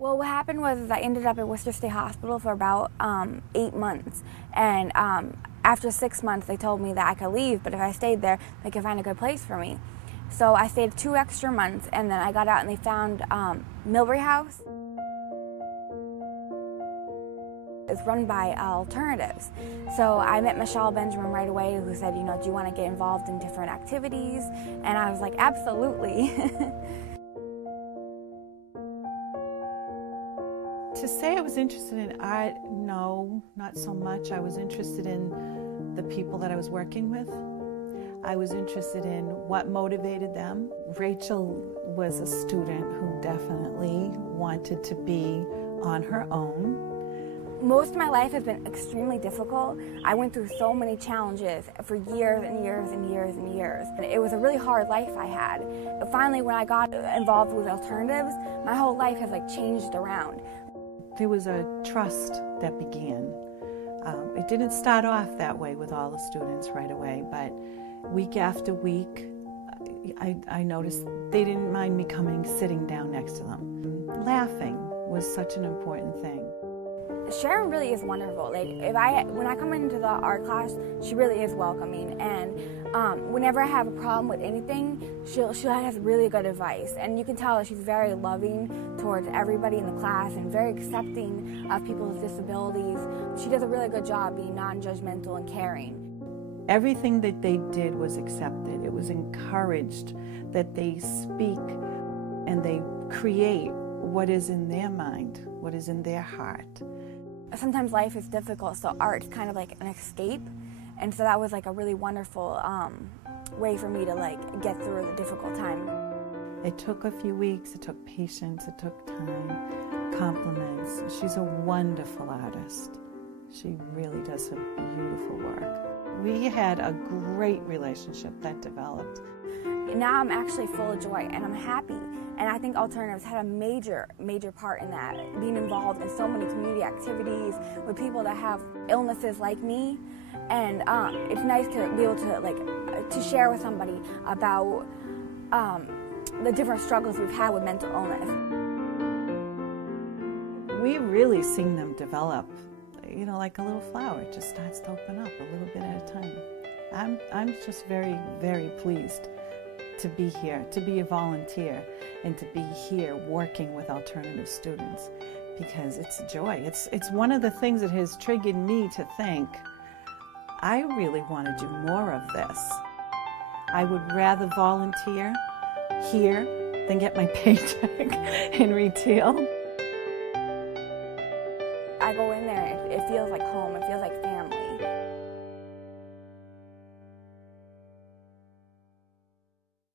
Well, what happened was I ended up at Worcester State Hospital for about 8 months, and after 6 months they told me that I could leave, but if I stayed there, they could find a good place for me. So I stayed 2 extra months, and then I got out and they found Millbury House. It's run by alternatives. So I met Michelle Benjamin right away, who said, do you want to get involved in different activities? And I was like, absolutely. To say I was interested in art, no, not so much. I was interested in the people that I was working with. I was interested in what motivated them. Rachel was a student who definitely wanted to be on her own. Most of my life has been extremely difficult. I went through so many challenges for years and years and years and years. And it was a really hard life I had. But finally, when I got involved with alternatives, my whole life has changed around. There was a trust that began. It didn't start off that way with all the students right away, but week after week, I noticed they didn't mind me sitting down next to them. Laughing was such an important thing. Sharon really is wonderful. When I come into the art class, she really is welcoming, and whenever I have a problem with anything, she has really good advice, and you can tell that she's very loving towards everybody in the class and very accepting of people with disabilities. She does a really good job being non-judgmental and caring. Everything that they did was accepted. It was encouraged that they speak and they create what is in their mind, what is in their heart. Sometimes life is difficult, so art's kind of like an escape, and so that was a really wonderful way for me to get through the difficult time. It took a few weeks, it took patience, it took time, compliments. She's a wonderful artist. She really does some beautiful work. We had a great relationship that developed. Now I'm actually full of joy and I'm happy, and I think alternatives had a major part in that, being involved in so many community activities with people that have illnesses like me, and it's nice to be able to share with somebody about the different struggles we've had with mental illness. We've really seen them develop, like a little flower. It just starts to open up a little bit at a time. I'm just very, very pleased to be here, to be a volunteer, and to be here working with alternative students, because it's a joy. It's one of the things that has triggered me to think, I really want to do more of this. I would rather volunteer here than get my paycheck in retail. I go in there, it feels like home, it feels like family.